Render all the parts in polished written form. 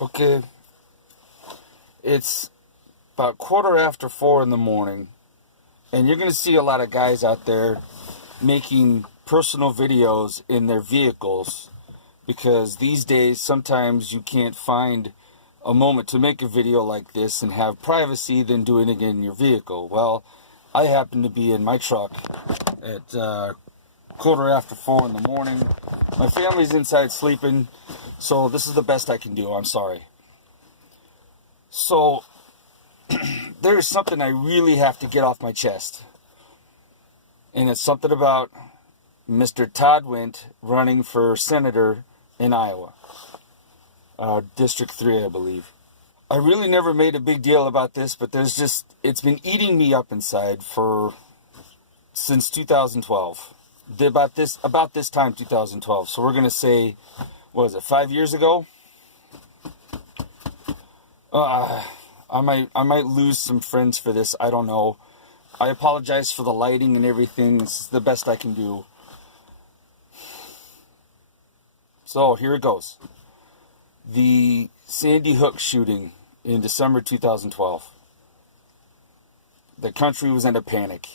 Okay, it's about 4:15 in the morning, and you're going to see a lot of guys out there making personal videos in their vehicles because these days sometimes you can't find a moment to make a video like this and have privacy than doing it in your vehicle. Well, I happen to be in my truck at 4:15 in the morning. My family's inside sleeping, so this is the best I can do. I'm sorry. So, there's something I really have to get off my chest. And it's something about Mr. Todd Wendt running for senator in Iowa. District 3, I believe. I really never made a big deal about this, but it's been eating me up inside since 2012. About this time, 2012. So we're going to say, what was it, 5 years ago? I might lose some friends for this. I don't know. I apologize for the lighting and everything. This is the best I can do. So here it goes. The Sandy Hook shooting in December 2012. The country was in a panic.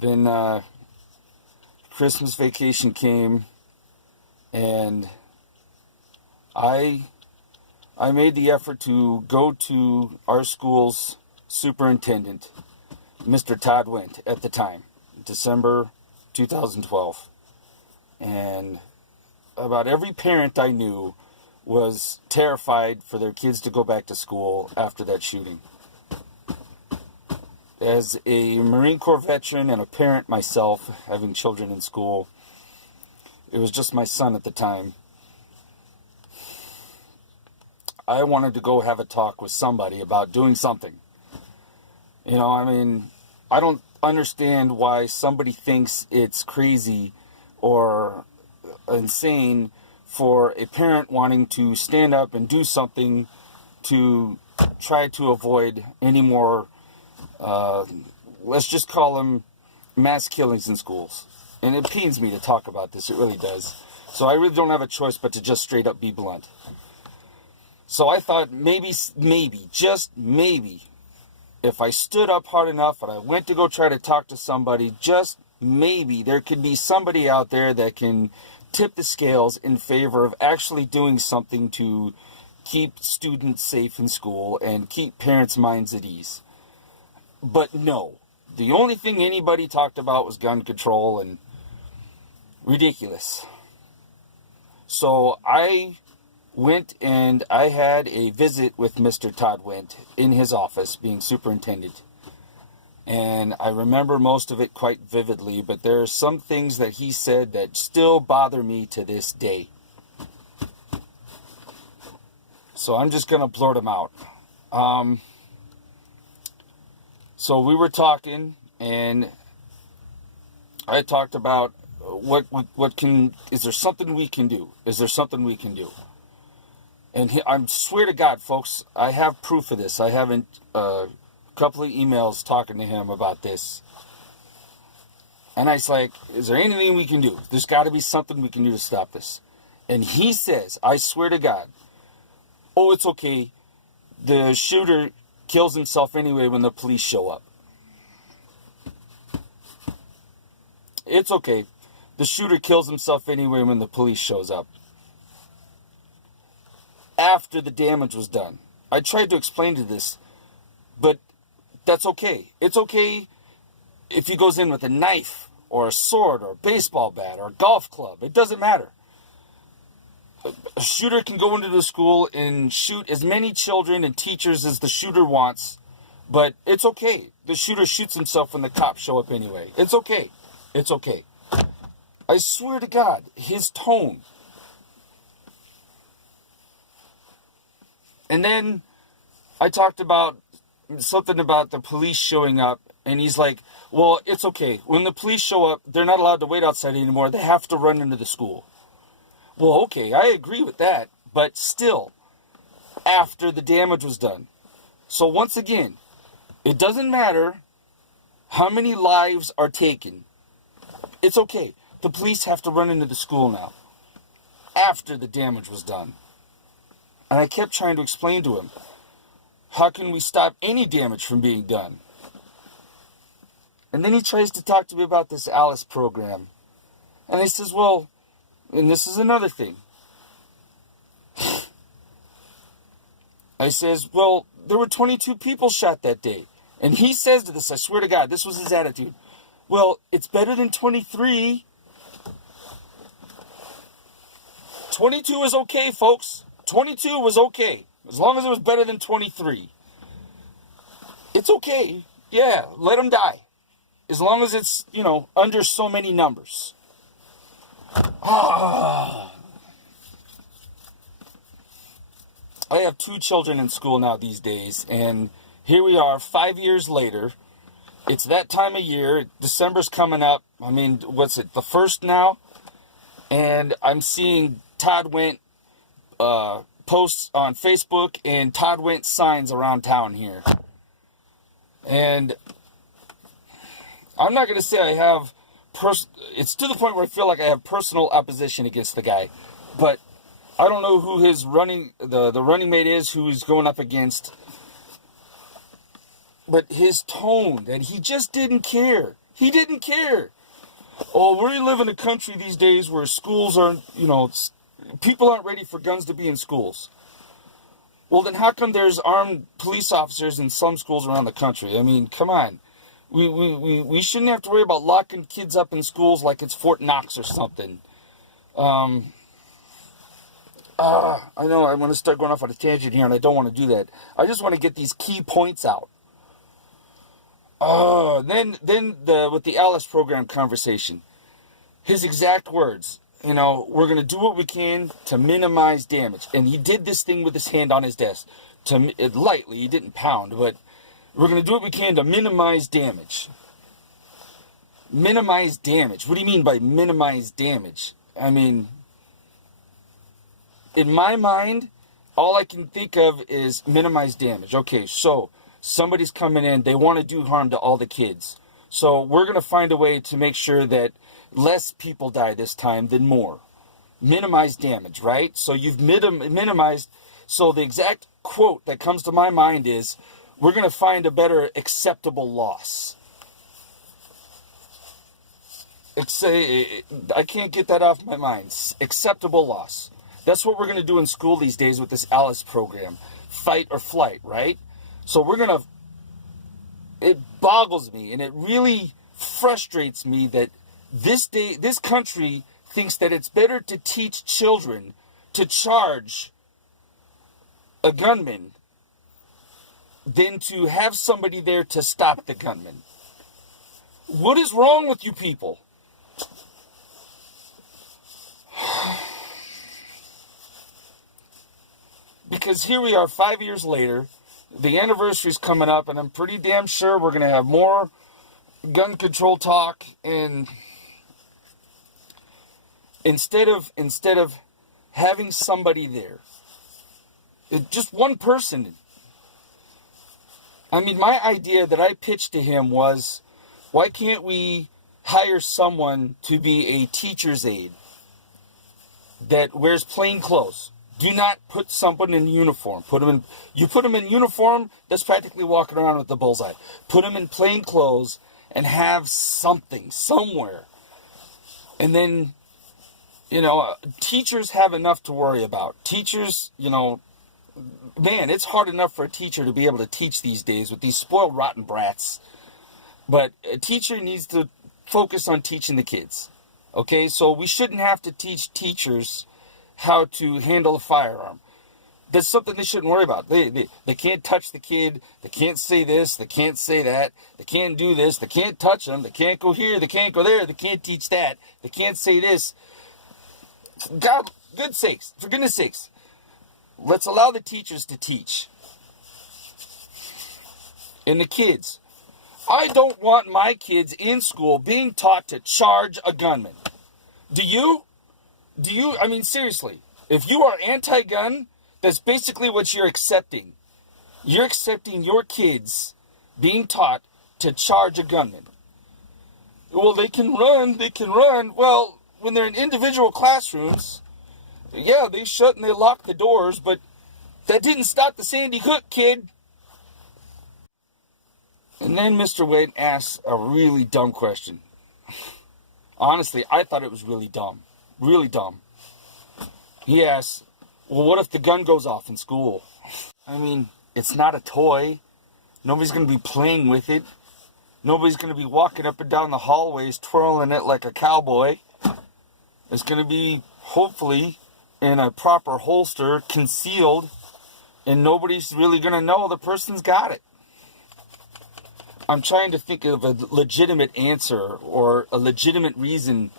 Then Christmas vacation came, and I made the effort to go to our school's superintendent, Mr. Todd Wendt, at the time, December 2012. And about every parent I knew was terrified for their kids to go back to school after that shooting. As a Marine Corps veteran and a parent myself, having children in school, it was just my son at the time. I wanted to go have a talk with somebody about doing something. I don't understand why somebody thinks it's crazy or insane for a parent wanting to stand up and do something to try to avoid any more, let's just call them mass killings in schools. And it pains me to talk about this, it really does. So I really don't have a choice but to just straight up be blunt. So I thought maybe, just maybe, if I stood up hard enough and I went to go try to talk to somebody, just maybe there could be somebody out there that can tip the scales in favor of actually doing something to keep students safe in school and keep parents' minds at ease. But no, the only thing anybody talked about was gun control, and ridiculous. So I went and I had a visit with Mr. Todd Wendt in his office being superintendent. And I remember most of it quite vividly, but there are some things that he said that still bother me to this day. So I'm just going to blurt them out. So we were talking, and I talked about is there something we can do? Is there something we can do? And I swear to God, folks, I have proof of this. I haven't, couple of emails talking to him about this. And I was like, is there anything we can do? There's got to be something we can do to stop this. And he says, I swear to God, oh, it's okay. The shooter kills himself anyway when the police show up. It's okay. The shooter kills himself anyway when the police shows up. After the damage was done. I tried to explain to this, but that's okay. It's okay if he goes in with a knife or a sword or a baseball bat or a golf club. It doesn't matter. A shooter can go into the school and shoot as many children and teachers as the shooter wants, but it's okay. The shooter shoots himself when the cops show up anyway. It's okay. It's okay. I swear to God, his tone. And then I talked about something about the police showing up, and he's like, well, it's okay. When the police show up, they're not allowed to wait outside anymore. They have to run into the school. Well, okay, I agree with that, but still, after the damage was done. So once again, it doesn't matter how many lives are taken. It's okay. The police have to run into the school now. after the damage was done. And I kept trying to explain to him, how can we stop any damage from being done? And then he tries to talk to me about this Alice program. And I says, well, and this is another thing. I says, well, there were 22 people shot that day. And he says to this, I swear to God, this was his attitude. Well, it's better than 23. 22 is okay, folks. 22 was okay. As long as it was better than 23. It's okay. Yeah, let them die. As long as it's, under so many numbers. I have 2 children in school now these days, and here we are 5 years later. It's that time of year. December's coming up. I mean, what's it, the 1st now? And I'm seeing Todd Wendt posts on Facebook and Todd Wendt signs around town here. And I'm not going to say I have, it's to the point where I feel like I have personal opposition against the guy. But I don't know who his the running mate is, who he's going up against. But his tone, that he just didn't care. He didn't care. Oh, we live in a country these days where schools aren't, people aren't ready for guns to be in schools. Well, then how come there's armed police officers in some schools around the country? I mean, come on. We shouldn't have to worry about locking kids up in schools like it's Fort Knox or something. I know I want to start going off on a tangent here, and I don't want to do that. I just want to get these key points out. Then with the Alice program conversation, his exact words, we're going to do what we can to minimize damage. And he did this thing with his hand on his desk, lightly, he didn't pound, but we're going to do what we can to minimize damage. Minimize damage. What do you mean by minimize damage? I mean, in my mind, all I can think of is minimize damage. Okay, so somebody's coming in, they want to do harm to all the kids. So we're going to find a way to make sure that less people die this time than more. Minimize damage, right? So you've minimized. So the exact quote that comes to my mind is, we're going to find a better acceptable loss. I can't get that off my mind. Acceptable loss. That's what we're going to do in school these days with this Alice program. Fight or flight, right? So it boggles me, and it really frustrates me that this country thinks that it's better to teach children to charge a gunman than to have somebody there to stop the gunman. What is wrong with you people? Because here we are 5 years later, the anniversary's coming up, and I'm pretty damn sure we're going to have more gun control talk, and instead of having somebody there, just one person. I mean, my idea that I pitched to him was, why can't we hire someone to be a teacher's aide that wears plain clothes? Do not put someone in uniform. You put them in uniform, that's practically walking around with the bullseye. Put them in plain clothes and have something somewhere. And then, teachers have enough to worry about. Teachers, man, it's hard enough for a teacher to be able to teach these days with these spoiled, rotten brats. But a teacher needs to focus on teaching the kids. Okay, so we shouldn't have to teach teachers how to handle a firearm. That's something they shouldn't worry about. They can't touch the kid. They can't say this. They can't say that. They can't do this. They can't touch them. They can't go here. They can't go there. They can't teach that. They can't say this. God, for goodness sakes, let's allow the teachers to teach. And the kids. I don't want my kids in school being taught to charge a gunman. Do you? I mean, seriously, if you are anti-gun, that's basically what you're accepting. You're accepting your kids being taught to charge a gunman. Well, they can run. Well, when they're in individual classrooms, Yeah, they shut and they locked the doors, but that didn't stop the Sandy Hook kid. And then Mr. Wendt asks a really dumb question. Honestly, I thought it was really dumb. Really dumb. He asks, well, what if the gun goes off in school? I mean, it's not a toy. Nobody's going to be playing with it. Nobody's going to be walking up and down the hallways twirling it like a cowboy. It's going to be, hopefully, in a proper holster, concealed, and nobody's really going to know the person's got it. I'm trying to think of a legitimate answer or a legitimate reason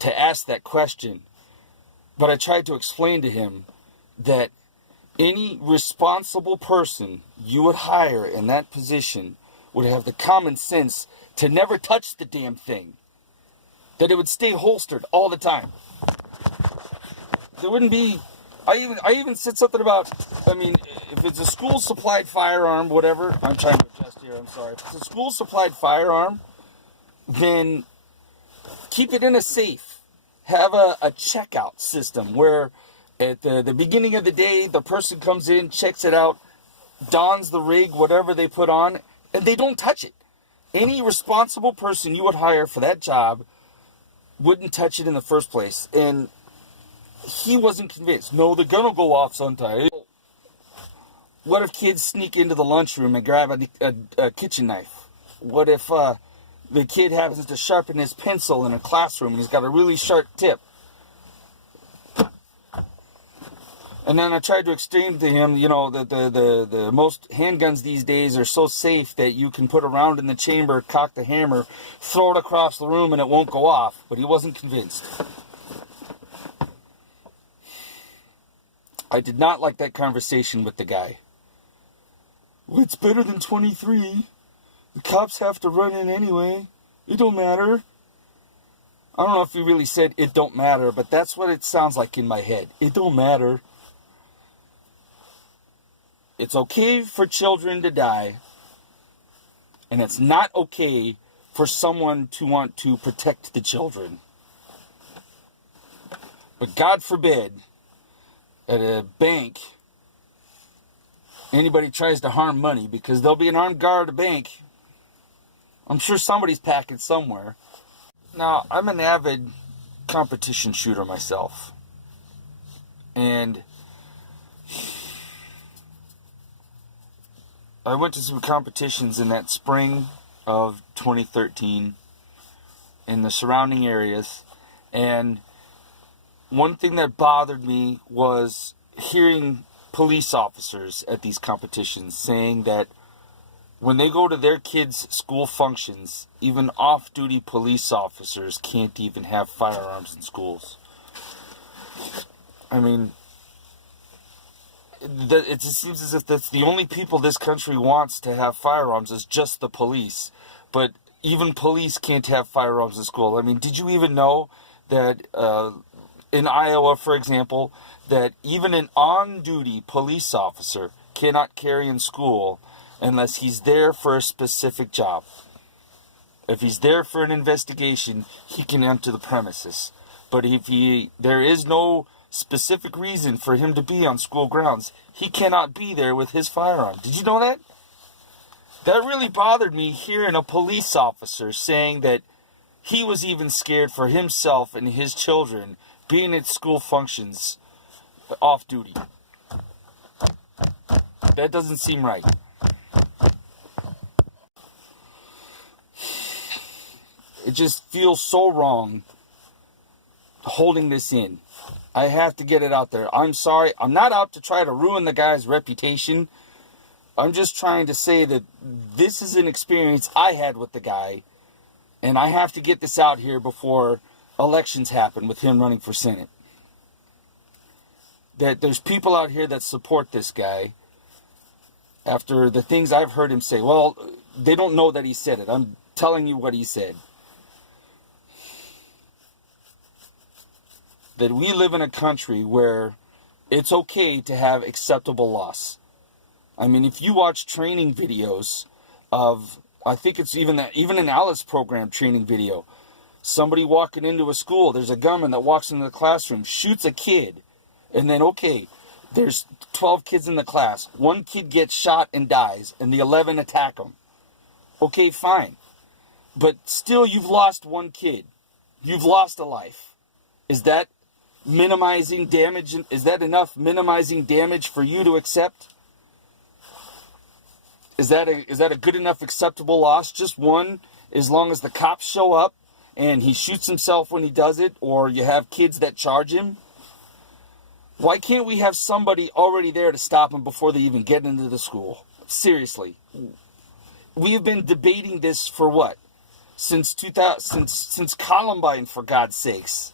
to ask that question. But I tried to explain to him that any responsible person you would hire in that position would have the common sense to never touch the damn thing. That it would stay holstered all the time. There wouldn't be... I even said something about, I mean, if it's a school-supplied firearm, whatever, I'm trying to adjust here, I'm sorry. If it's a school-supplied firearm, then keep it in a safe. Have a checkout system where at the beginning of the day, the person comes in, checks it out, dons the rig, whatever they put on, and they don't touch it. Any responsible person you would hire for that job wouldn't touch it in the first place. And he wasn't convinced. No, the gun will go off sometime. What if kids sneak into the lunchroom and grab a kitchen knife? What if the kid happens to sharpen his pencil in a classroom and he's got a really sharp tip? And then I tried to explain to him, you know, that the most handguns these days are so safe that you can put a round in the chamber, cock the hammer, throw it across the room, and it won't go off. But he wasn't convinced. I did not like that conversation with the guy. Well, it's better than 23. The cops have to run in anyway. It don't matter. I don't know if he really said it don't matter, but that's what it sounds like in my head. It don't matter. It's okay for children to die, and it's not okay for someone to want to protect the children. But God forbid, at a bank, anybody tries to harm money, because there'll be an armed guard at a bank. I'm sure somebody's packing somewhere. Now, I'm an avid competition shooter myself. And I went to some competitions in that spring of 2013 in the surrounding areas, and one thing that bothered me was hearing police officers at these competitions saying that when they go to their kids' school functions, even off-duty police officers can't even have firearms in schools. I mean, it just seems as if that's the only people this country wants to have firearms is just the police. But even police can't have firearms in school. I mean, did you even know that in Iowa, for example, that even an on-duty police officer cannot carry in school unless he's there for a specific job? If he's there for an investigation, he can enter the premises. But if there is no specific reason for him to be on school grounds, he cannot be there with his firearm. Did you know that? That really bothered me, hearing a police officer saying that he was even scared for himself and his children being at school functions off duty. That doesn't seem right. It just feels so wrong holding this in. I have to get it out there. I'm sorry. I'm not out to try to ruin the guy's reputation. I'm just trying to say that this is an experience I had with the guy, and I have to get this out here before elections happen with him running for Senate. That there's people out here that support this guy after the things I've heard him say. Well, they don't know that he said it. I'm telling you what he said. That we live in a country where it's okay to have acceptable loss. I mean, if you watch training videos of, I think it's even an Alice program training video, somebody walking into a school, there's a gunman that walks into the classroom, shoots a kid, And then, okay, there's 12 kids in the class. One kid gets shot and dies, and the 11 attack him. Okay, fine. But still, you've lost one kid. You've lost a life. Is that minimizing damage? Is that enough minimizing damage for you to accept? Is that a good enough acceptable loss? Just one, as long as the cops show up and he shoots himself when he does it, or you have kids that charge him? Why can't we have somebody already there to stop them before they even get into the school? Seriously. We have been debating this for what? Since Columbine, for God's sakes.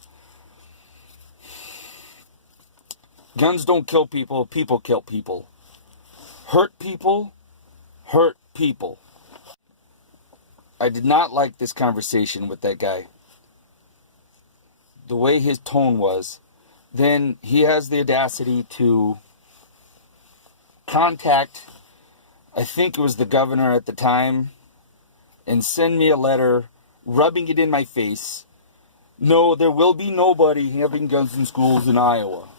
Guns don't kill people, people kill people. Hurt people, hurt people. I did not like this conversation with that guy. The way his tone was. Then he has the audacity to contact, I think it was the governor at the time, and send me a letter rubbing it in my face. No, there will be nobody having guns in schools in Iowa.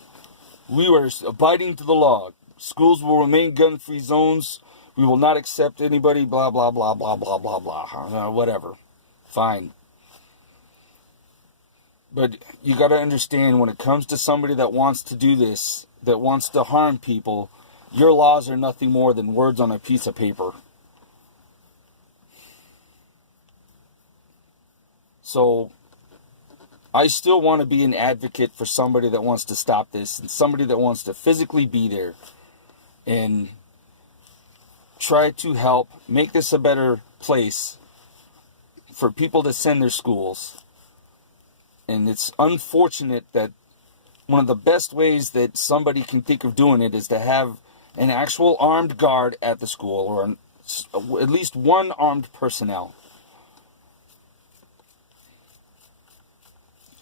We are abiding to the law. Schools will remain gun-free zones. We will not accept anybody, blah, blah, blah, blah, blah, blah, blah. Whatever. Fine. But you got to understand, when it comes to somebody that wants to do this, that wants to harm people, your laws are nothing more than words on a piece of paper. So, I still want to be an advocate for somebody that wants to stop this, and somebody that wants to physically be there and try to help make this a better place for people to send their schools. And it's unfortunate that one of the best ways that somebody can think of doing it is to have an actual armed guard at the school, or at least one armed personnel.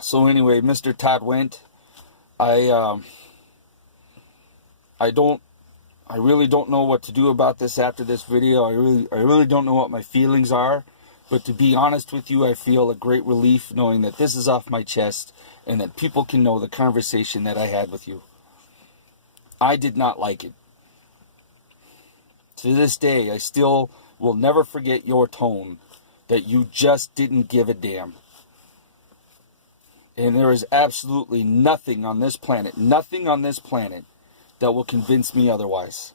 So anyway, Mr. Todd Wendt, I really don't know what to do about this after this video. I really don't know what my feelings are. But to be honest with you, I feel a great relief knowing that this is off my chest and that people can know the conversation that I had with you. I did not like it. To this day, I still will never forget your tone, that you just didn't give a damn. And there is absolutely nothing on this planet that will convince me otherwise.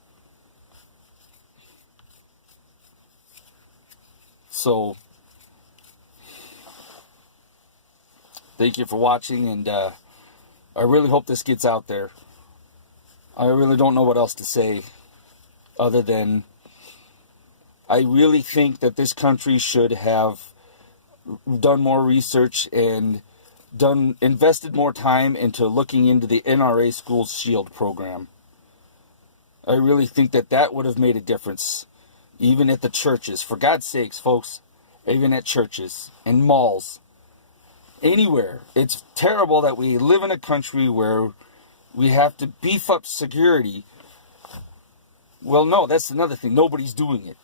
So, thank you for watching, and I really hope this gets out there. I really don't know what else to say other than I really think that this country should have done more research and invested more time into looking into the NRA Schools Shield program. I really think that would have made a difference. Even at the churches, for God's sakes, folks, even at churches and malls, anywhere. It's terrible that we live in a country where we have to beef up security. Well, no, that's another thing. Nobody's doing it.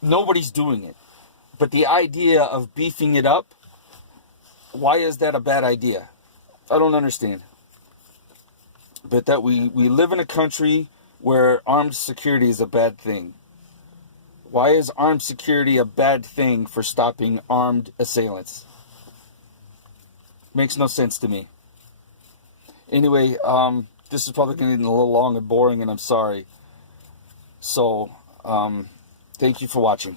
Nobody's doing it. But the idea of beefing it up, why is that a bad idea? I don't understand. But that we live in a country where armed security is a bad thing. Why is armed security a bad thing for stopping armed assailants? Makes no sense to me. Anyway, this is probably going to get a little long and boring, and I'm sorry. So, thank you for watching.